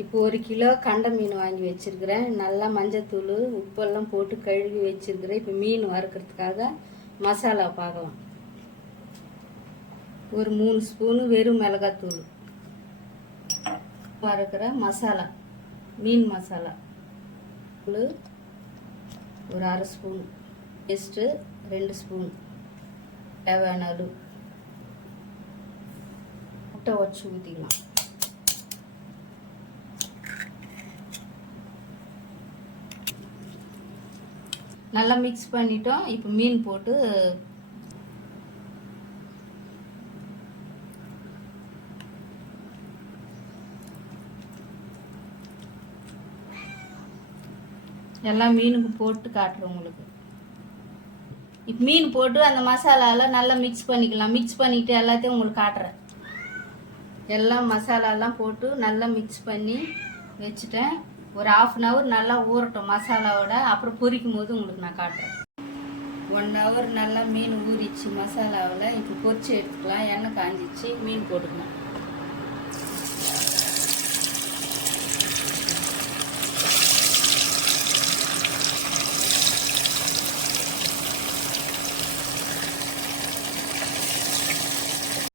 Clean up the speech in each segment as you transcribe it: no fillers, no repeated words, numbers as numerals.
இப்போ 1 கிலோ கண்டை மீன் வாங்கி வச்சுருக்கிறேன். நல்லா மஞ்சத்தூள் உப்பெல்லாம் போட்டு கழுவி வச்சுருக்கிறேன். இப்போ மீன் வறுக்கிறதுக்காக மசாலா பார்க்கலாம். ஒரு 3 ஸ்பூனு வெறும் மிளகாத்தூள், வறுக்கிற மசாலா மீன் மசாலா ஒரு 1/2 ஸ்பூன், பேஸ்ட்டு 2 ஸ்பூன், தேவையான அளவு முட்டை உடச்சி ஊற்றிக்கலாம். நல்லா மிக்ஸ் பண்ணிட்டோம். இப்போ மீன் போட்டு எல்லாம் மீனுக்கு போட்டு காட்டுறோம் உங்களுக்கு. இப்போ மீன் போட்டு அந்த மசாலாலாம் நல்லா மிக்ஸ் பண்ணிக்கலாம். மிக்ஸ் பண்ணிட்டு எல்லாத்தையும் உங்களுக்கு காட்டுறேன். எல்லாம் மசாலாலாம் போட்டு நல்லா மிக்ஸ் பண்ணி வச்சுட்டேன். ஒரு 1/2 hour நல்லா ஊறட்டும் மசாலாவோட. அப்புறம் பொரிக்கும் போது உங்களுக்கு நான் காட்டுறேன். 1 hour நல்லா மீன் ஊறிச்சு மசாலாவில். இப்போ பொரிச்சு எடுத்துக்கலாம். எண்ணெய் காஞ்சிச்சு, மீன் போட்டுக்கலாம்.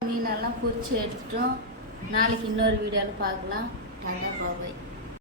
மீனெல்லாம் பொரிச்சு எடுத்துட்டோம். நாளைக்கு இன்னொரு வீடியோவில் பார்க்கலாம். டாடா பாய்.